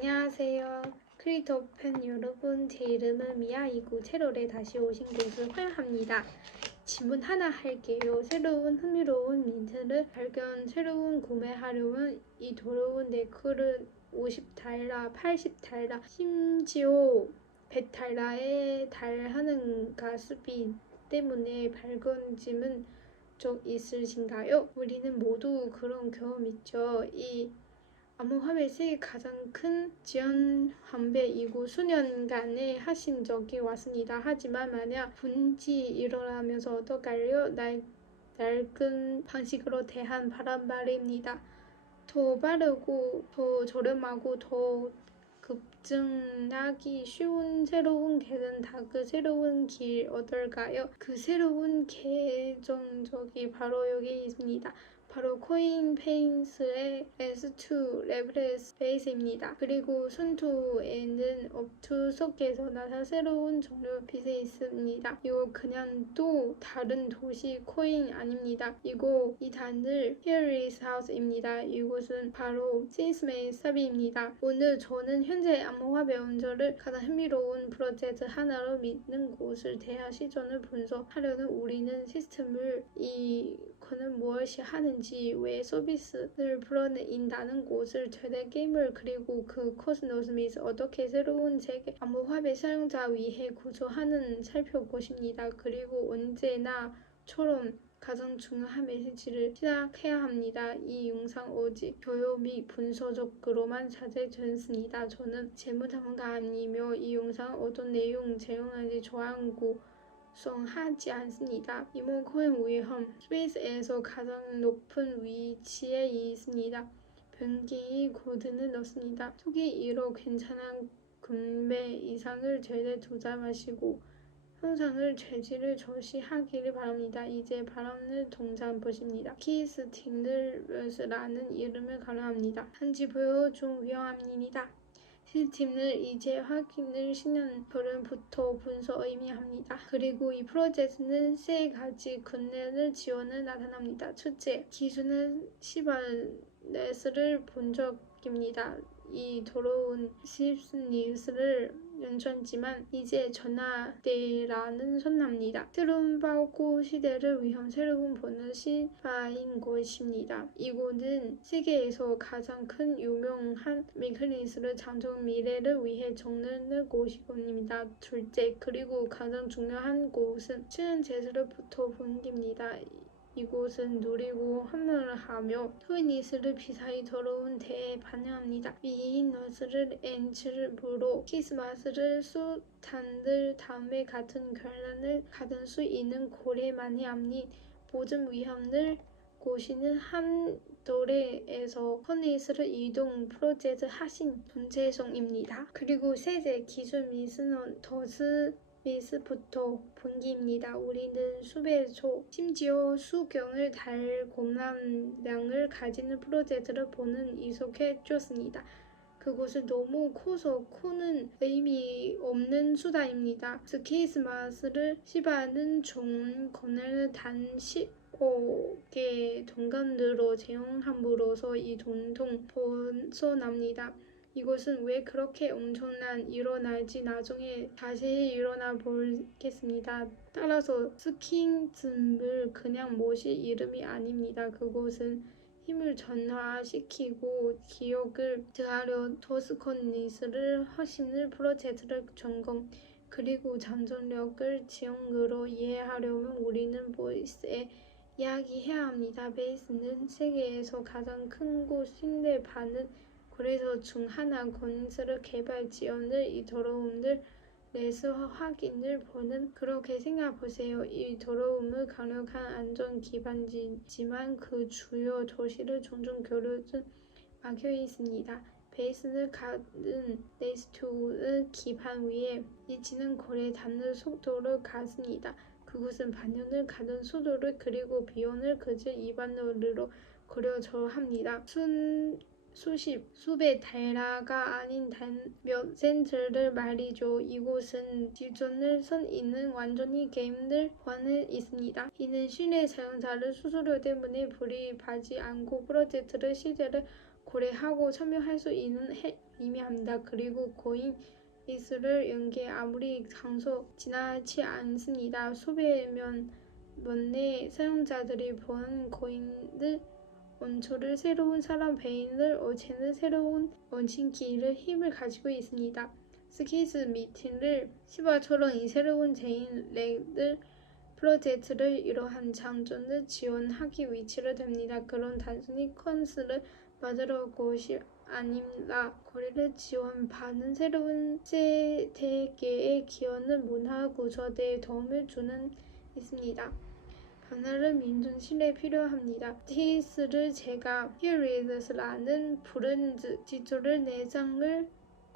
안녕하세요. 크리에이터 팬 여러분, 제 이름은 미아이고 채롤에 다시 오신 것을 환영합니다. 질문 하나 할게요. 새로운 흥미로운 민트를 발견, 새로운 구매하려면 이 더러운 네크를 50달러, 80달러, 심지어 100달러에 달하는 가스비 때문에 발견지문 적 있으신가요? 우리는 모두 그런 경험 있죠. 이 암호화폐 세계 가장 큰 지연 환배이고 수년간에 하신 적이 왔습니다. 하지만 만약 분지 일어나면서 어떡할요? 낡은 방식으로 대한 바람말입니다. 더 빠르고 더 저렴하고 더 급증하기 쉬운 새로운 개는 다 그 새로운 길 어떨까요? 그 새로운 계정적이 바로 여기 있습니다. 바로 코인페이스의 S2 레버리지 베이스입니다. 그리고 순투에는 업투 속에서 나타 새로운 종류 비즈니스입니다. 이거 그냥 또 다른 도시 코인 아닙니다. 이 단들 히어리스 하우스입니다. 이곳은 바로 시스메이 삽입니다. 오늘 저는 현재 암호화폐 원조를 가장 흥미로운 프로젝트 하나로 믿는 곳을 대한 시전을 분석하려는 우리는 시스템을 이거는 무엇이 하는지 왜 서비스를 풀어낸다는 곳을 최대 게임을 그리고 그 코스모스 및 어떻게 새로운 세계 암호화폐 사용자 위해 구조하는 살펴보십니다. 그리고 언제나처럼 가장 중요한 메시지를 시작해야 합니다. 이 영상 오직 교육 및 분석적으로만 자제되었습니다. 저는 재무 전문가 아니며 이 영상 어떤 내용 제공하는지 조항하지 않습니다. 이모 코인 위험 스페이스에서 가장 높은 위치에 있습니다. 변기 코드는 넣습니다. 초기 1억 괜찮은 금매 이상을 절대 투자 마시고 현상을 죄질을 저시하기를 바랍니다. 이제 바람을 동작 보십니다. 키스팅들라는 이름을 가능합니다. 한지 보여 좀 위험합니다. 시스템을 이제 확인을 신년부터 분석 의미합니다. 그리고 이 프로젝트는 세 가지 군대를 지원을 나타납니다. 첫째, 기준은 시발레스를 본 적입니다. 이 더러운 시스니스를 연천지만 이제 전화대라는 선납니다. 새로운 바고 시대를 위한 새로운 보는 시바인 것입니다. 이곳은 세계에서 가장 큰 유명한 메커니즘을 장정 미래를 위해 적는 곳이입니다. 둘째, 그리고 가장 중요한 곳은 치는 재즈로부터 분기입니다. 이곳은 누리고 환멸을 하며 토이니스를 비사이 더러운 대에 반영합니다. 미너스를 엔츠르브로 키스마스를 수탄들 다음에 같은 결론을 가질 수 있는 고래만이 합니 모든 위험을 고시는 한도레에서 커니스를 이동 프로젝트 하신 존재성입니다. 그리고 세제 기술 미스는 더스 미스부터 분기입니다. 우리는 수배소, 심지어 수경을 달고난 량을 가지는 프로젝트를 보는 이속해줬습니다. 그곳은 너무 커서 코는 의미 없는 수다입니다. 스키스마스를 시바는 좋은 권한을 단 15개 동간으로 제공함으로써 이 동동 벗어납니다. 이것은 왜 그렇게 엄청난 일어날지 나중에 자세히 일어나 보겠습니다. 따라서 스킨즘을 그냥 못이 이름이 아닙니다. 그곳은 힘을 전화시키고 기억을 더하려 토스코니스를 하시는 프로젝트를 점검 그리고 잠정력을 지형으로 이해하려면 우리는 보이스에 이야기해야 합니다. 베이스는 세계에서 가장 큰 곳인데 반은 그래서 중 하나 건설 개발 지원을 이 더러움을 내수 확인을 보는 그렇게 생각보세요. 이 더러움은 강력한 안전 기반이지만 그 주요 도시를 종종 교류는 막혀 있습니다. 베이스는 가든 네스트의 기반 위에 이치는 거래 닿는 속도를 갖습니다. 그곳은 반년을 가는 속도를 그리고 비용을 그저 일반으로 거래져 합니다. 수백 달러가 아닌 단 몇 센트를 말이죠. 이곳은 기존을 선 있는 완전히 게임들 관을 있습니다. 이는 실내 사용자를 수수료 때문에 불이하지 않고 프로젝트를 시대를 거래하고 참여할 수 있는 의미합니다. 그리고 코인 이스를 연계 아무리 장소 지나지 않습니다. 수백 명의 사용자들이 본 코인을 원초를 새로운 사람 베인을 어제는 새로운 원신기를 힘을 가지고 있습니다. 스케이스 미팅을 시바처럼 이 새로운 제인 렉을 프로젝트를 이러한 장점을 지원하기 위치를 됩니다. 그런 단순히 컨스를 만들어 것이 아닙니다. 거래를 지원받는 새로운 세대계의 기여는 문화 구조대에 도움을 주는 있습니다. 변화는 민중 신뢰에 필요합니다. 티스를 제가 히어리드스라는 브랜드 지조를 내장을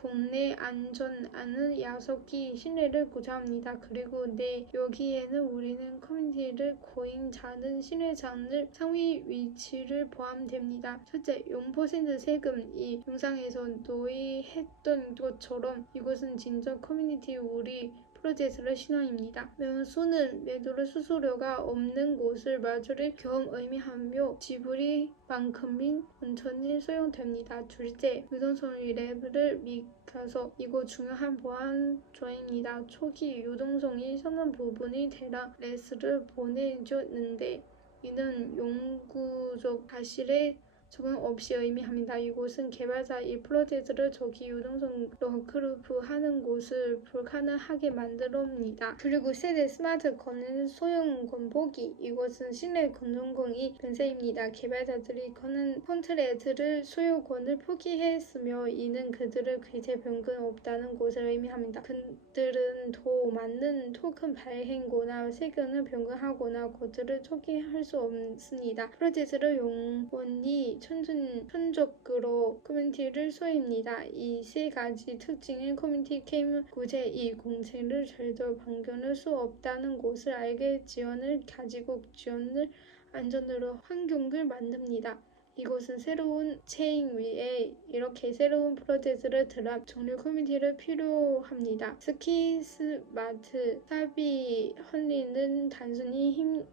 국내 안전하는 야속기 신뢰를 구조합니다. 그리고 여기에는 우리는 커뮤니티를 고인자는 신뢰자는 상위 위치를 포함됩니다. 첫째, 0% 세금. 이 영상에서 논의했던 것처럼 이것은 진정 커뮤니티 우리 프로젝트의 신화입니다. 매수는 매도를 수수료가 없는 곳을 마주를 경험 의미하며 지불이 만큼인 온천이 소용됩니다. 둘째, 유동성의 레벨을 미가서 이거 중요한 보안 조항입니다. 초기 유동성이 상당 부분이 대략 레스를 보내줬는데 이는 영구적 사실에 적용 없이 의미합니다. 이곳은 개발자 이 프로젝트를 초기 유동성으로 그룹하는 것을 불가능하게 만들어옵니다. 그리고 세대 스마트 건은 소형 건보기. 이것은 신뢰 건전공이 근세입니다. 개발자들이 거는 콘트랙트를 소유권을 포기했으며 이는 그들의 규제 변경 없다는 것을 의미합니다. 그들은 더 많은 토큰 발행거나 세금을 변경하거나 그들을 초기할 수 없습니다. 프로젝트를 영원히 천적으로 커뮤니티를 소유입니다. 이 세 가지 특징은 커뮤니티 게임 구제 이 공체를 절대 변경할 수 없다는 것을 알게 지원을 가지고 지원을 안전으로 환경을 만듭니다. 이것은 새로운 체인 위에 이렇게 새로운 프로젝트를 드랍 정리 커뮤니티를 필요합니다. 스키 스마트 사비 헐리는 단순히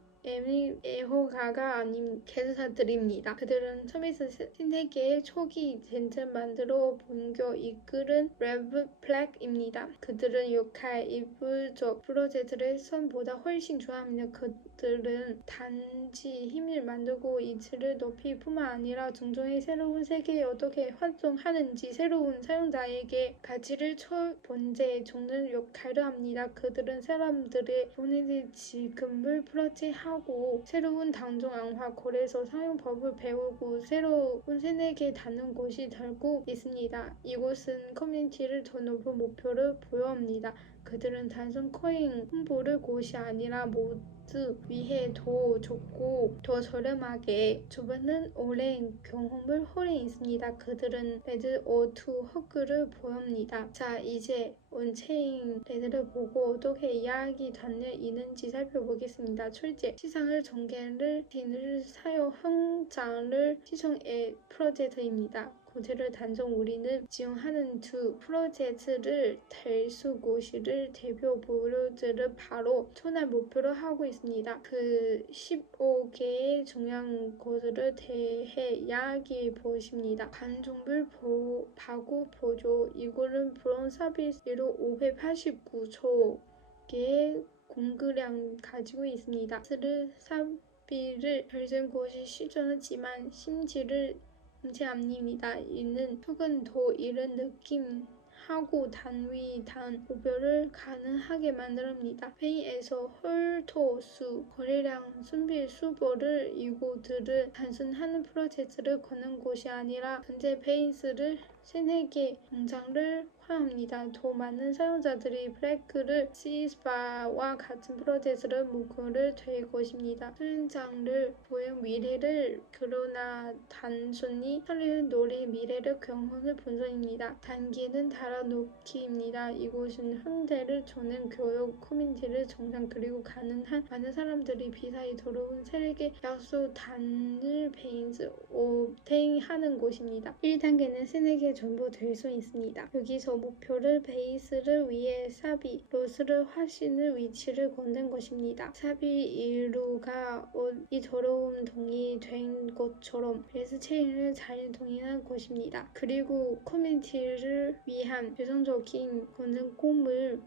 애호가가 아닌 개사들입니다. 그들은 서비스 생태계의 초기 젠틀 만들어 본교 이끌은 레브 플렉입니다. 그들은 역할 이부적 프로젝트를 선보다 훨씬 좋아합니다. 그들은 단지 힘을 만들고 이치를 높이 뿐만 아니라 종종의 새로운 세계에 어떻게 활동하는지 새로운 사용자에게 가치를 첫 번째 적는 역할을 합니다. 그들은 사람들의 돈의 지금을 프로젝트하고 새로운 당종 안화 거래소 사용법을 배우고 새로운 세계에 닿는 곳이 되고 있습니다. 이곳은 커뮤니티를 더 높은 목표를 부여합니다. 그들은 단순 코인 홍보를 곳이 아니라 모두 위해 더 좋고 더 저렴하게 주변은 오랜 경험을 홀에 있습니다. 그들은 레드 오투 허그를 보입니다. 자, 이제 온체인 레드를 보고 어떻게 이야기 다녀있는지 살펴보겠습니다. 첫째, 시장을 전개를 디는 사용 현장을 시청의 프로젝트입니다. 고지를 단정 우리는 지원하는 두 프로젝트를 대수 고시를 대표 브로드를 바로 초날 목표로 하고 있습니다. 그 15개의 중요한 것들을 대해 이야기해 보십니다. 반종불 바구 보조 이거는 브론 서비스로 589초 개의 공급량 가지고 있습니다. 사비를 결정 것이 시전하지만 심지를 문제합니다. 이는 조금 더 이런 느낌하고 단위 단 구별을 가능하게 만듭니다. 페이에서 홀토수 거래량 순비 수보를 이곳들을 단순한 프로젝트를 거는 것이 아니라 현재 페이스를 세네개 공장을 포함합니다. 더 많은 사용자들이 블랙을 시스바와 같은 프로젝트를 목표를 될 것입니다. 현장을 보여 미래를 그러나 단순히 살리는 노래 미래를 경험을 분석입니다. 단계는 달아놓기입니다. 이곳은 현대를 주는 교육 커뮤니티를 정상 그리고 가능한 많은 사람들이 비사이 들어온 세계 약속 단을 베인즈 오탱하는 곳입니다. 1단계는 세네개 전부 될 수 있습니다. 여기서 목표를 베이스를 위해 사비, 로스를 화신을 위치를 건넨 것입니다. 사비 일루가 이 더러운 동이 된 것처럼 베이스 체인을 잘 동의한 것입니다. 그리고 커뮤니티를 위한 최종적인 거는 꿈을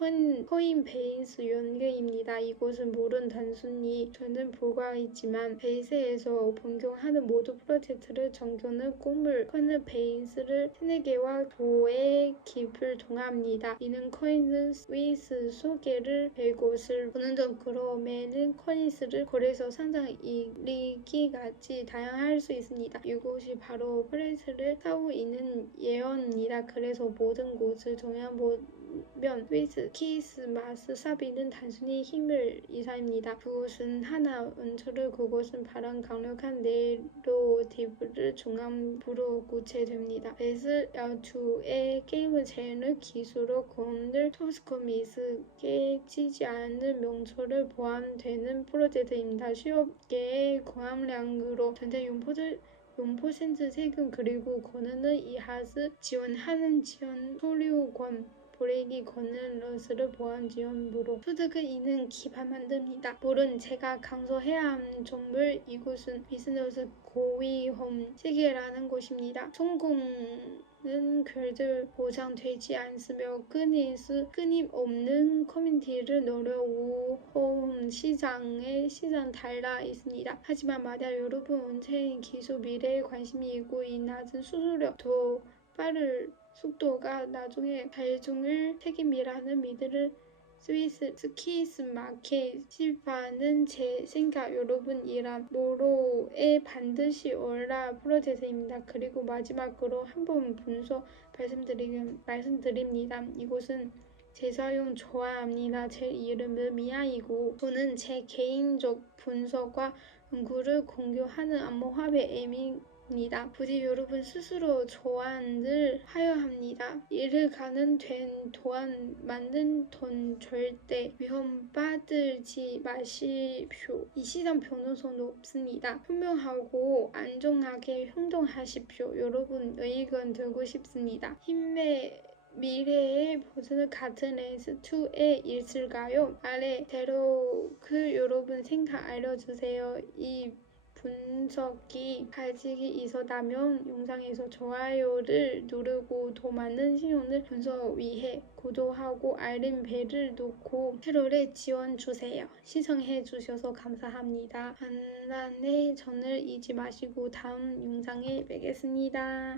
코인 베이스 연계입니다. 이것은 모든 단순히 저는 불과하지만 베이스에서 변경하는 모든 프로젝트를 정교는 꿈을 코인 베이스를 세네개와 도의 깊을 통합니다. 이는 코인 스위스 소개를 할 것을 보는 점 그러면은 코인스를 거래소 상장 이익기까지 다양할 수 있습니다. 이것이 바로 프레스를 사고 있는 예언입니다. 그래서 모든 곳을 정해보면 스위스 키스마스 사비는 단순히 힘을 이사입니다. 그것은 하나 은초를 그것은 바람 강력한 네로티브를 중앙부로 구체됩니다. SL2의 게임을 재는 기술로 건들 토스코미스 깨지지 않는 명초를 포함되는 프로젝트입니다. 취업계의 고함량으로 전체 용포센트 세금 그리고 권한을 이하스 지원하는 지원 소류권 브레이크 권한 러스를 보완 지원부로 소득을 이는 기반 만듭니다. 물론 제가 강조해야 하는 점을 이곳은 비즈니스 고위험 세계라는 것입니다. 성공은 결들 보장되지 않으며 끊임없는 커뮤니티를 노려오는 시장 달라 있습니다. 하지만 만약 여러분 원체인 기술 미래에 관심이 있고 이 낮은 수수료 더 빠를 속도가 나중에 달중을 책임이라는 믿을 스위스 스키스 마켓 실파는 제 생각 여러분이란 모로에 반드시 올라 프로젝트입니다. 그리고 마지막으로 한번 분석 말씀드립니다. 이곳은 재사용 좋아합니다. 제 이름은 미아이고 저는 제 개인적 분석과 연구를 공유하는 암호화폐 M입니다. 부디 여러분 스스로 조언을 하여야 합니다. 이를 가는 된 도안 만든 돈 절대 위험받지 마십시오. 이 시장 변호사는 없습니다. 현명하고 안전하게 행동하십시오. 여러분 의견 들고 싶습니다. 힘의 미래의 버전 같은 S2에 있을까요? 아래 대로 여러분 생각 알려주세요. 이 분석이 가지기 있었다면 영상에서 좋아요를 누르고 더 많은 신용을 분석 위해 구독하고 알림 벨을 놓고 채널에 지원 주세요. 시청해 주셔서 감사합니다. 반란의 전을 잊지 마시고 다음 영상에 뵙겠습니다.